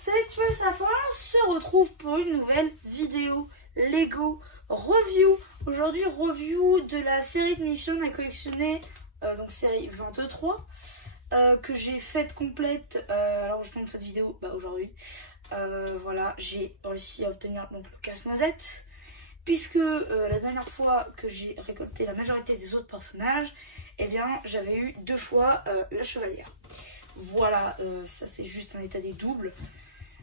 Salut tout le monde, ça on se retrouve pour une nouvelle vidéo Lego review. Aujourd'hui, review de la série de Mission à collectionner, donc série 23, que j'ai faite complète. Alors je tourne cette vidéo aujourd'hui. Voilà, j'ai réussi à obtenir donc le casse-noisette. Puisque la dernière fois que j'ai récolté la majorité des autres personnages, eh bien j'avais eu 2 fois la chevalière. Voilà, ça c'est juste un état des doubles.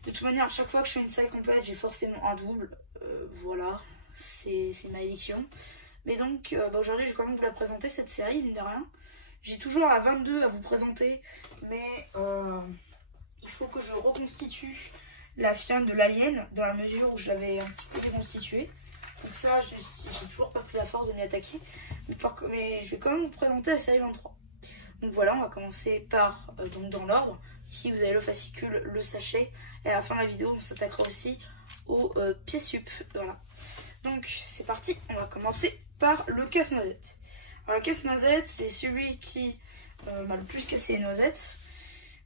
De toute manière, à chaque fois que je fais une série complète, j'ai forcément un double. Voilà, c'est ma édition. Mais donc, aujourd'hui, je vais quand même vous la présenter, cette série, mine de rien. J'ai toujours la 22 à vous présenter, mais il faut que je reconstitue la fiane de l'alien, dans la mesure où je l'avais un petit peu déconstituée. Donc ça, j'ai toujours pas pris la force de m'y attaquer. Mais je vais quand même vous présenter la série 23. Donc voilà, on va commencer par, donc dans l'ordre. Ici, vous avez le fascicule, le sachet. Et à la fin de la vidéo, on s'attaquera aussi aux pieds sup. Voilà. Donc, c'est parti. On va commencer par le casse-noisette. Alors, le casse-noisette, c'est celui qui m'a le plus cassé les noisettes.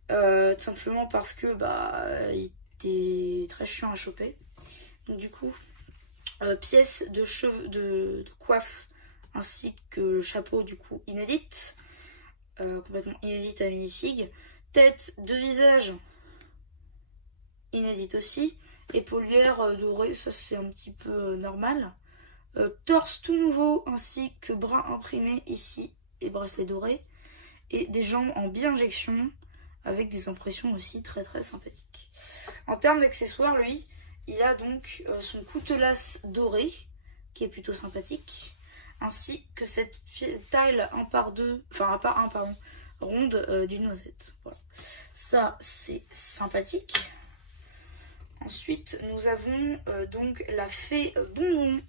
Tout simplement parce que, il était très chiant à choper. Donc, du coup, pièce de cheveux, de coiffe, ainsi que le chapeau, du coup, inédite. Complètement inédite à minifig. Tête de visage inédite aussi. Épaulière dorée, ça c'est un petit peu normal. Torse tout nouveau ainsi que bras imprimés ici et bracelets dorés. Et des jambes en bi-injection avec des impressions aussi très très sympathiques. En termes d'accessoires, lui, il a donc son coutelas doré qui est plutôt sympathique. Ainsi que cette taille 1 par 2, enfin 1 par 1 pardon, ronde d'une noisette. Voilà. Ça c'est sympathique. Ensuite nous avons donc la fée bonbon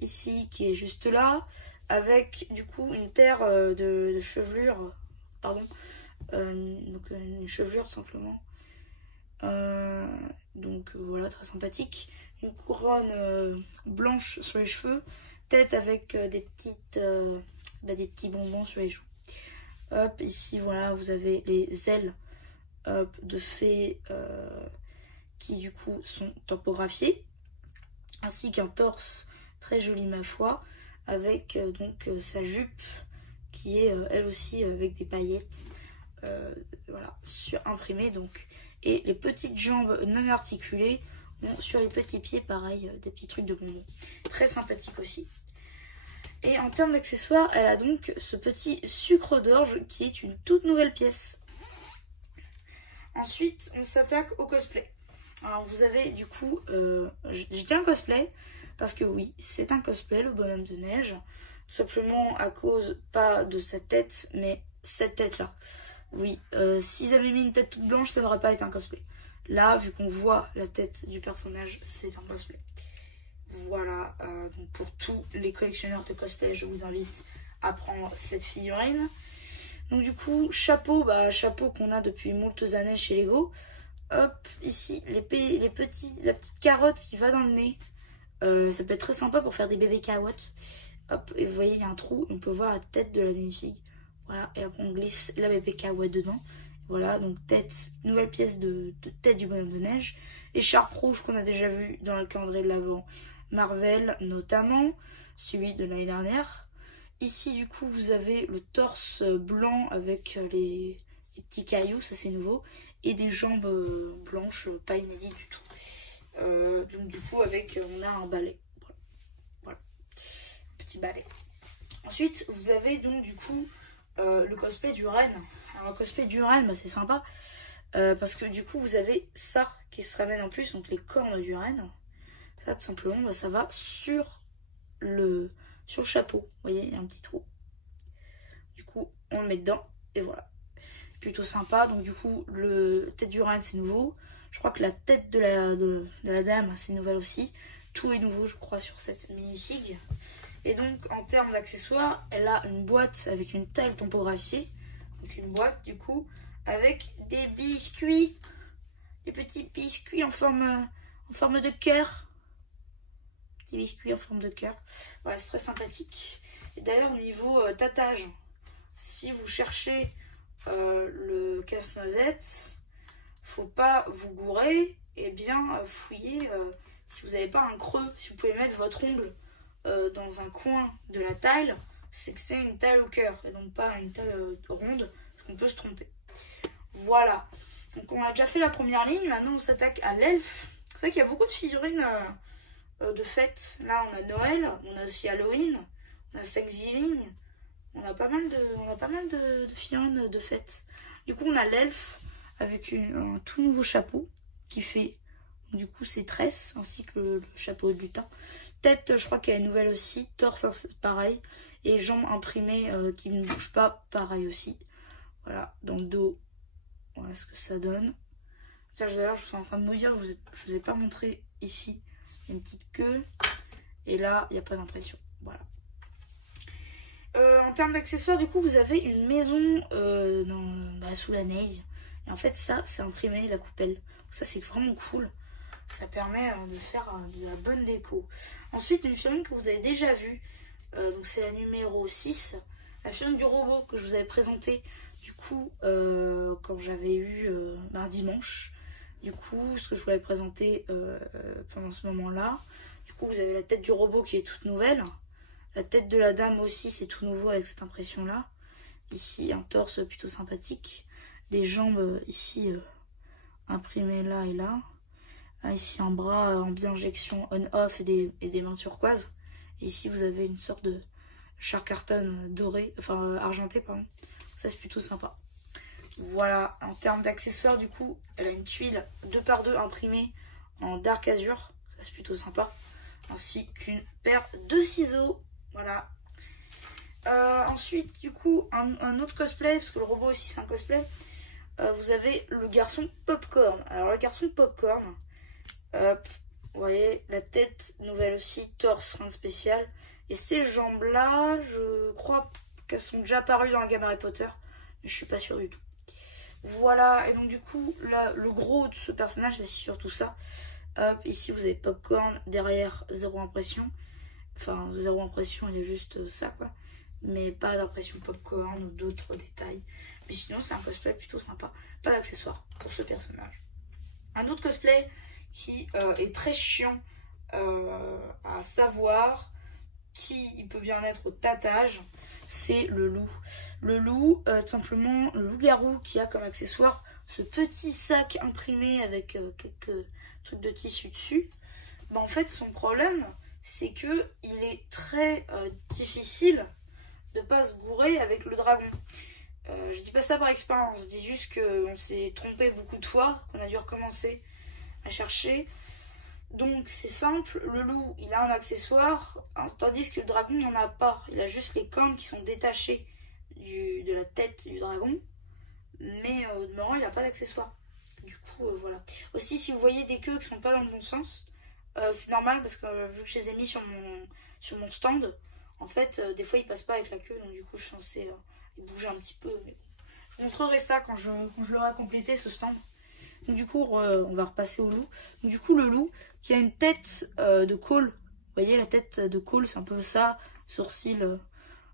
ici qui est juste là avec du coup une paire de chevelures, pardon, donc une chevelure tout simplement. Donc voilà, très sympathique. Une couronne blanche sur les cheveux. Tête avec des petits bonbons sur les joues. Hop, ici voilà, vous avez les ailes de fée qui du coup sont tampographiées, ainsi qu'un torse très joli ma foi, avec donc sa jupe qui est elle aussi avec des paillettes, voilà, imprimées donc, et les petites jambes non articulées. Bon, sur les petits pieds, pareil, des petits trucs de bonbons. Très sympathique aussi. Et en termes d'accessoires, elle a donc ce petit sucre d'orge qui est une toute nouvelle pièce. Ensuite, on s'attaque au cosplay. Alors vous avez du coup, j'ai dit un cosplay, parce que oui, c'est un cosplay, le bonhomme de neige. Simplement à cause, pas de sa tête, mais cette tête-là. Oui, s'ils avaient mis une tête toute blanche, ça n'aurait pas été un cosplay. Là, vu qu'on voit la tête du personnage, c'est un cosplay. Voilà, donc pour tous les collectionneurs de cosplay, je vous invite à prendre cette figurine. Donc du coup, chapeau, chapeau qu'on a depuis moultes années chez Lego. Hop, ici, la petite carotte qui va dans le nez. Ça peut être très sympa pour faire des bébés carottes. Hop, et vous voyez, il y a un trou, on peut voir la tête de la minifig. Voilà, et après on glisse la bébé carotte dedans. Voilà, donc tête, nouvelle pièce de tête du bonhomme de neige. Écharpe rouge qu'on a déjà vu dans le calendrier de l'Avent Marvel, notamment, celui de l'année dernière. Ici, du coup, vous avez le torse blanc avec les petits cailloux, ça c'est nouveau. Et des jambes blanches, pas inédites du tout. Donc du coup, on a un balai. Voilà, petit balai. Ensuite, vous avez donc du coup le cosplay du renne. Alors le cosplay du renne, c'est sympa parce que du coup vous avez ça qui se ramène en plus, donc les cornes du renne. Ça tout simplement, ça va sur le chapeau. Vous voyez, il y a un petit trou. Du coup, on le met dedans et voilà. Plutôt sympa. Donc du coup, le tête du renne c'est nouveau. Je crois que la tête de la dame c'est nouvelle aussi. Tout est nouveau, je crois, sur cette minifig. Et donc en termes d'accessoires, elle a une boîte avec une taille tampographiée. Donc une boîte du coup avec des biscuits, des petits biscuits en forme de cœur. Petits biscuits en forme de cœur. Voilà, c'est très sympathique. Et d'ailleurs niveau tattage, si vous cherchez le casse-noisette, faut pas vous gourer et bien fouiller si vous n'avez pas un creux. Si vous pouvez mettre votre ongle dans un coin de la tile, c'est que c'est une tile au cœur et donc pas une tile ronde, parce qu'on peut se tromper. Voilà, donc on a déjà fait la première ligne, maintenant on s'attaque à l'elfe. C'est vrai qu'il y a beaucoup de figurines de fêtes. Là on a Noël, on a aussi Halloween, on a Thanksgiving, on a pas mal de figurines de fêtes. Du coup on a l'elfe avec un tout nouveau chapeau qui fait du coup ses tresses ainsi que le chapeau de lutin. Tête, je crois qu'elle est nouvelle aussi. Torse, pareil. Et jambes imprimées qui ne bougent pas, pareil aussi. Voilà, dans le dos, voilà ce que ça donne. Tiens, d'ailleurs, je suis en train de mouiller, je vous ai pas montré ici. Il y a une petite queue. Et là, il n'y a pas d'impression. Voilà. En termes d'accessoires, du coup, vous avez une maison sous la neige. Et en fait, ça, c'est imprimé, la coupelle. Ça, c'est vraiment cool. Ça permet de faire de la bonne déco. Ensuite, une figurine que vous avez déjà vue. Donc, c'est la numéro 6. La figurine du robot que je vous avais présentée, du coup, quand j'avais eu dimanche. Du coup, ce que je vous avais présenté pendant ce moment-là. Du coup, vous avez la tête du robot qui est toute nouvelle. La tête de la dame aussi, c'est tout nouveau avec cette impression-là. Ici, un torse plutôt sympathique. Des jambes ici imprimées là et là. Ici, un bras en bi-injection on-off et des mains turquoises. Et ici, vous avez une sorte de Charcarton doré, enfin argenté, pardon. Ça, c'est plutôt sympa. Voilà, en termes d'accessoires, du coup, elle a une tuile 2x2 imprimée en dark azur. Ça, c'est plutôt sympa. Ainsi qu'une paire de ciseaux. Voilà. Ensuite, du coup, un autre cosplay, parce que le robot aussi, c'est un cosplay. Vous avez le garçon Popcorn. Alors, le garçon Popcorn, hop, vous voyez, la tête nouvelle aussi, torse, rien de spécial. Et ces jambes-là, je crois qu'elles sont déjà apparues dans la gamme Harry Potter, mais je suis pas sûre du tout. Voilà, et donc du coup, là, le gros de ce personnage, c'est surtout ça. Hop, ici vous avez Popcorn, derrière, zéro impression. Enfin, zéro impression, il y a juste ça, quoi. Mais pas d'impression Popcorn ou d'autres détails. Mais sinon, c'est un cosplay plutôt sympa. Pas d'accessoires pour ce personnage. Un autre cosplay qui est très chiant à savoir, qui il peut bien être au tatage, c'est le loup. Le loup, tout simplement, le loup-garou qui a comme accessoire ce petit sac imprimé avec quelques trucs de tissu dessus. Ben, en fait, son problème, c'est que il est très difficile de pas se gourer avec le dragon. Je dis pas ça par expérience, je dis juste qu'on s'est trompé beaucoup de fois, qu'on a dû recommencer à chercher. Donc c'est simple, le loup il a un accessoire, tandis que le dragon n'en a pas. Il a juste les cornes qui sont détachées de la tête du dragon, mais demeurant il n'a pas d'accessoire. Du coup voilà. Aussi si vous voyez des queues qui sont pas dans le bon sens, c'est normal parce que vu que je les ai mis sur mon stand, en fait des fois ils passent pas avec la queue, donc du coup je suis censée bouger un petit peu. Mais bon. Je vous montrerai ça quand je l'aurai complété ce stand. Donc du coup, on va repasser au loup. Donc du coup, le loup qui a une tête de Cole. Vous voyez, la tête de Cole, c'est un peu ça. Sourcils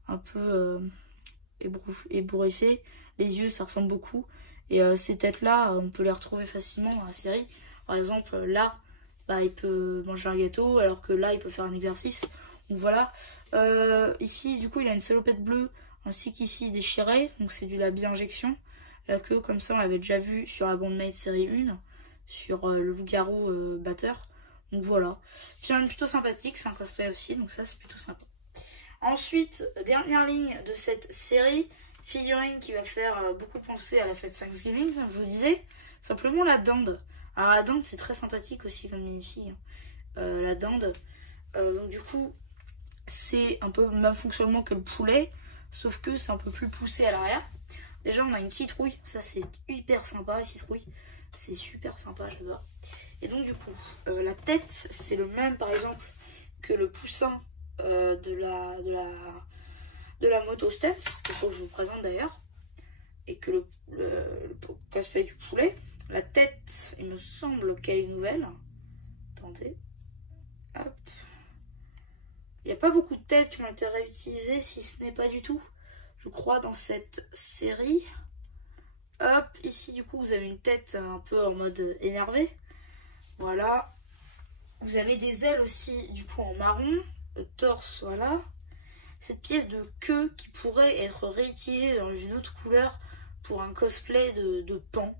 un peu ébouriffés. Les yeux, ça ressemble beaucoup. Et ces têtes-là, on peut les retrouver facilement dans la série. Par exemple, là, bah, il peut manger un gâteau, alors que là, il peut faire un exercice. Donc voilà. Ici, du coup, il a une salopette bleue, ainsi qu'ici déchirée. Donc c'est du labi injection. La queue, comme ça, on l'avait déjà vu sur la bande maid série 1, sur le loup-garou batteur. Donc voilà. Figurine plutôt sympathique, c'est un cosplay aussi, donc ça c'est plutôt sympa. Ensuite, dernière ligne de cette série, figurine qui va faire beaucoup penser à la fête Thanksgiving, comme je vous disais, simplement la dinde. Alors la dinde c'est très sympathique aussi comme mini-fille. La dinde, donc du coup, c'est un peu le même fonctionnement que le poulet, sauf que c'est un peu plus poussé à l'arrière. Déjà, on a une citrouille. Ça, c'est hyper sympa, la citrouille. C'est super sympa, j'adore. Et donc, du coup, la tête, c'est le même, par exemple, que le poussin de la moto Stance, qu'il faut que je vous présente d'ailleurs. Et que le cosplay du poulet. La tête, il me semble qu'elle est nouvelle. Attendez. Hop. Il n'y a pas beaucoup de têtes qui ont été réutilisées, si ce n'est pas du tout, je crois, dans cette série. Hop, ici du coup vous avez une tête un peu en mode énervé. Voilà. Vous avez des ailes aussi du coup en marron. Le torse, voilà. Cette pièce de queue qui pourrait être réutilisée dans une autre couleur pour un cosplay de Pan.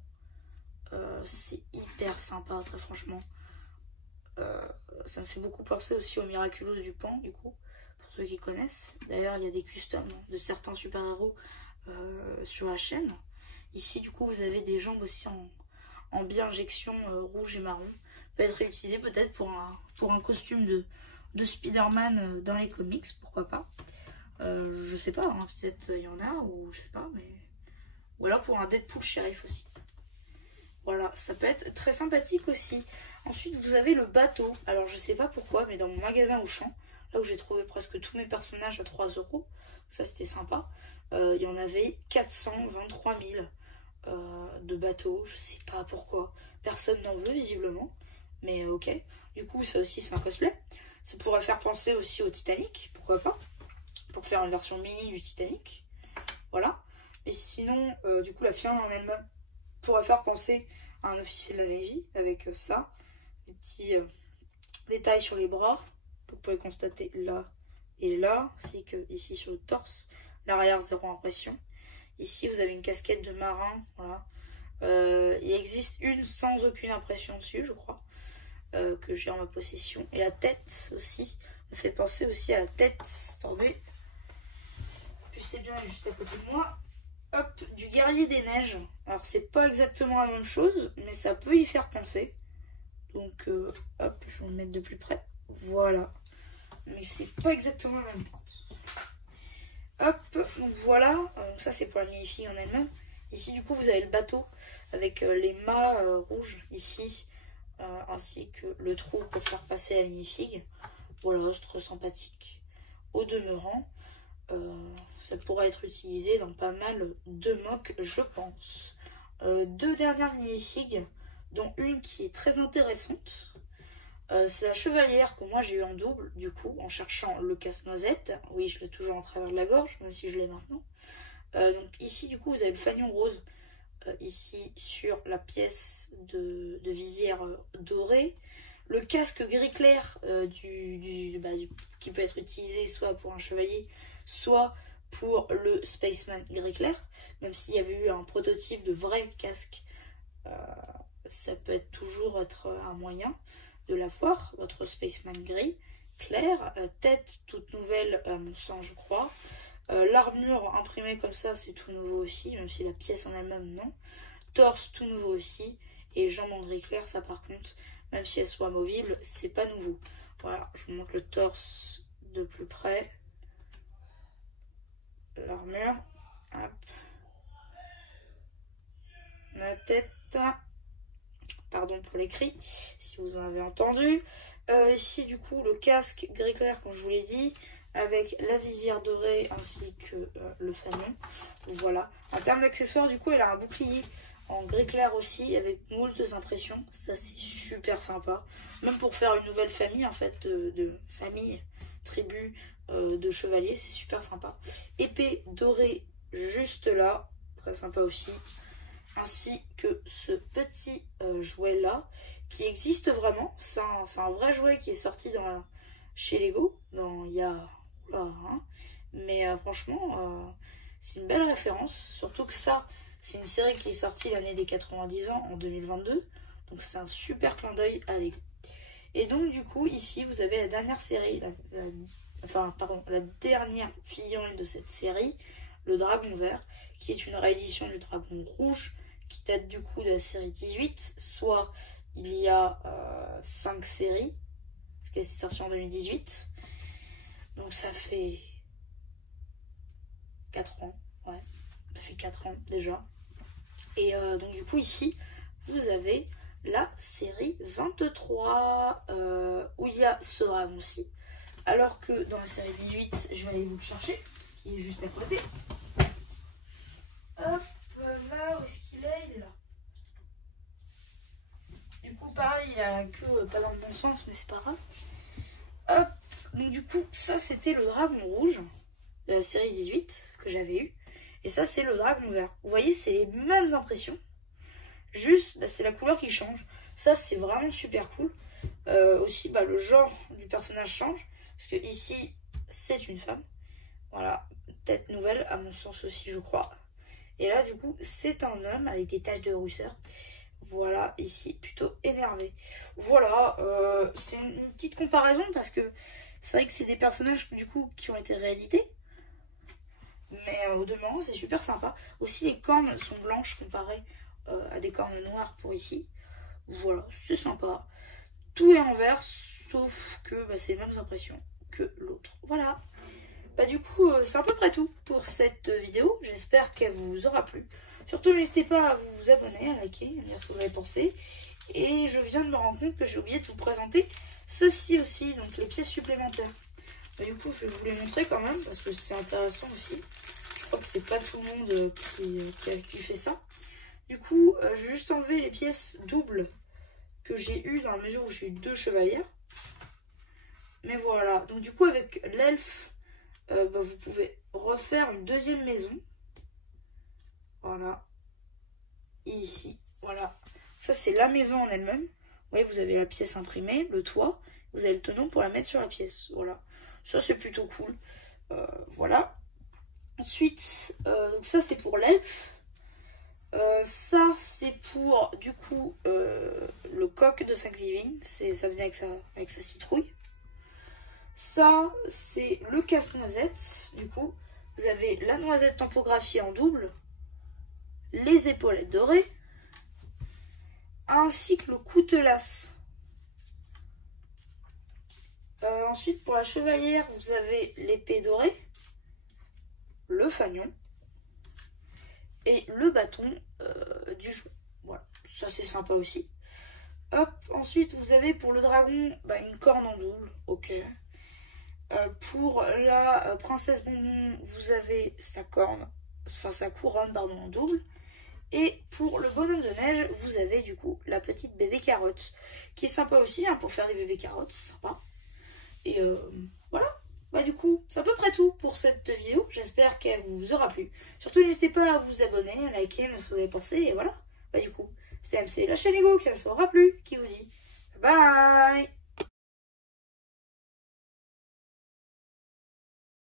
C'est hyper sympa, très franchement. Ça me fait beaucoup penser aussi au Miraculous du Pan, du coup, pour ceux qui connaissent. D'ailleurs, il y a des customs de certains super-héros sur la chaîne. Ici, du coup, vous avez des jambes aussi en bi-injection rouge et marron. Peut être réutilisé peut-être pour un costume de Spider-Man dans les comics, pourquoi pas. Je sais pas, hein, peut-être il y en a, ou je sais pas, mais... Ou alors pour un Deadpool shérif aussi. Voilà, ça peut être très sympathique aussi. Ensuite, vous avez le bateau. Alors, je sais pas pourquoi, mais dans mon magasin Auchan, là où j'ai trouvé presque tous mes personnages à 3 €, ça c'était sympa, il y en avait 423 000 de bateaux. Je sais pas pourquoi. Personne n'en veut, visiblement. Mais ok. Du coup, ça aussi, c'est un cosplay. Ça pourrait faire penser aussi au Titanic, pourquoi pas. Pour faire une version mini du Titanic. Voilà. Mais sinon, du coup, la fille en elle-même pourrait faire penser à un officier de la Navy avec ça. Des petits détails sur les bras que vous pouvez constater là et là, ainsi que ici sur le torse. L'arrière, zéro impression. Ici, vous avez une casquette de marin. Voilà. Il existe une sans aucune impression dessus, je crois, que j'ai en ma possession. Et la tête aussi me fait penser aussi à la tête. Attendez. Je sais bien, juste à côté de moi. Hop, du guerrier des neiges. Alors c'est pas exactement la même chose, mais ça peut y faire penser. Donc hop, je vais le mettre de plus près. Voilà. Mais c'est pas exactement la même teinte. Hop, donc voilà. Donc ça c'est pour la mini-fille en elle-même. Ici du coup vous avez le bateau avec les mâts rouges ici. Ainsi que le trou pour faire passer la mini-figue. Voilà, c'est trop sympathique. Au demeurant, ça pourra être utilisé dans pas mal de mocs, je pense. 2 dernières mini-figues, dont une qui est très intéressante. C'est la chevalière que moi j'ai eu en double, du coup, en cherchant le casse-noisette. Oui, je l'ai toujours en travers de la gorge, même si je l'ai maintenant. Donc ici, du coup, vous avez le fanion rose, ici sur la pièce de visière dorée. Le casque gris clair qui peut être utilisé soit pour un chevalier, soit pour le Spaceman gris clair. Même s'il y avait eu un prototype de vrai casque, ça peut être toujours être un moyen de l'avoir. Votre Spaceman gris clair, tête toute nouvelle à mon sens je crois. L'armure imprimée comme ça c'est tout nouveau aussi, même si la pièce en elle-même non. Torse tout nouveau aussi. Et jambes en gris clair, ça par contre, même si elles soient amovibles, c'est pas nouveau. Voilà, je vous montre le torse de plus près. L'armure. Hop. La tête. Pardon pour les cris, si vous en avez entendu. Ici, du coup, le casque gris clair, comme je vous l'ai dit, avec la visière dorée ainsi que le fanion. Voilà. En termes d'accessoires, du coup, elle a un bouclier en gris clair aussi, avec moult impressions. Ça, c'est super sympa. Même pour faire une nouvelle famille, en fait, de famille, tribu de chevaliers, c'est super sympa. Épée dorée juste là, très sympa aussi. Ainsi que ce petit jouet là, qui existe vraiment. C'est un vrai jouet qui est sorti chez Lego, il y a... Là, hein. Mais franchement, c'est une belle référence. Surtout que ça, c'est une série qui est sortie l'année des 90 ans, en 2022. Donc c'est un super clin d'œil à Lego. Et donc du coup, ici, vous avez la dernière série, la dernière figurine de cette série, le Dragon Vert, qui est une réédition du Dragon Rouge, qui date du coup de la série 18, soit il y a 5 séries, parce qu'elle s'est sortie en 2018. Donc ça fait 4 ans, ouais, ça fait 4 ans déjà. Et donc du coup ici, vous avez la série 23, où il y a ce dragon aussi. Alors que dans la série 18, je vais aller vous le chercher, qui est juste à côté. Hop, là, où est-ce qu'il est? Il est là. Du coup, pareil, il a la queue pas dans le bon sens, mais c'est pas grave. Hop, donc du coup, ça c'était le dragon rouge de la série 18 que j'avais eu. Et ça c'est le dragon vert. Vous voyez, c'est les mêmes impressions. Juste, bah, c'est la couleur qui change. Ça, c'est vraiment super cool. Aussi, bah, le genre du personnage change. Parce que ici, c'est une femme. Voilà, tête nouvelle, à mon sens aussi, je crois. Et là, du coup, c'est un homme avec des taches de rousseur. Voilà, ici, plutôt énervé. Voilà, c'est une petite comparaison parce que c'est vrai que c'est des personnages, du coup, qui ont été réédités. Mais au demeurant, c'est super sympa. Aussi, les cornes sont blanches comparées à des cornes noires pour ici. Voilà, c'est sympa. Tout est en vert, sauf que bah, c'est les mêmes impressions que l'autre. Voilà. Bah du coup, c'est à peu près tout pour cette vidéo. J'espère qu'elle vous aura plu. Surtout, n'hésitez pas à vous abonner, à liker, à me dire ce que vous avez pensé. Et je viens de me rendre compte que j'ai oublié de vous présenter ceci aussi, donc les pièces supplémentaires. Bah, du coup, je vais vous les montrer quand même, parce que c'est intéressant aussi. Je crois que c'est pas tout le monde qui fait ça. Du coup, je vais juste enlever les pièces doubles que j'ai eues dans la mesure où j'ai eu 2 chevalières. Mais voilà, donc du coup, avec l'elfe, bah, vous pouvez refaire une deuxième maison. Voilà. Et ici, voilà. Ça, c'est la maison en elle-même. Vous voyez, vous avez la pièce imprimée, le toit. Vous avez le tonneau pour la mettre sur la pièce. Voilà. Ça, c'est plutôt cool. Voilà. Ensuite, donc ça, c'est pour l'elfe. Ça, c'est pour, du coup, le coq de Thanksgiving. Ça vient avec sa citrouille. Ça, c'est le casse-noisette. Du coup, vous avez la noisette tampographiée en double, les épaulettes dorées, ainsi que le coutelas. Ensuite, pour la chevalière, vous avez l'épée dorée, le fanion et le bâton du jeu. Voilà, ça c'est sympa aussi. Hop, ensuite, vous avez pour le dragon bah, une corne en double. Ok. Pour la princesse bonbon, vous avez sa corne, enfin sa couronne pardon, en double. Et pour le bonhomme de neige, vous avez du coup la petite bébé carotte, qui est sympa aussi hein, pour faire des bébés carottes, c'est sympa. Et voilà, bah du coup, c'est à peu près tout pour cette vidéo. J'espère qu'elle vous aura plu. Surtout, n'hésitez pas à vous abonner, à liker, me dire ce que vous avez pensé. Et voilà, bah du coup, c'est MC, la chaîne Lego qui vous aura plu, qui vous dit bye bye.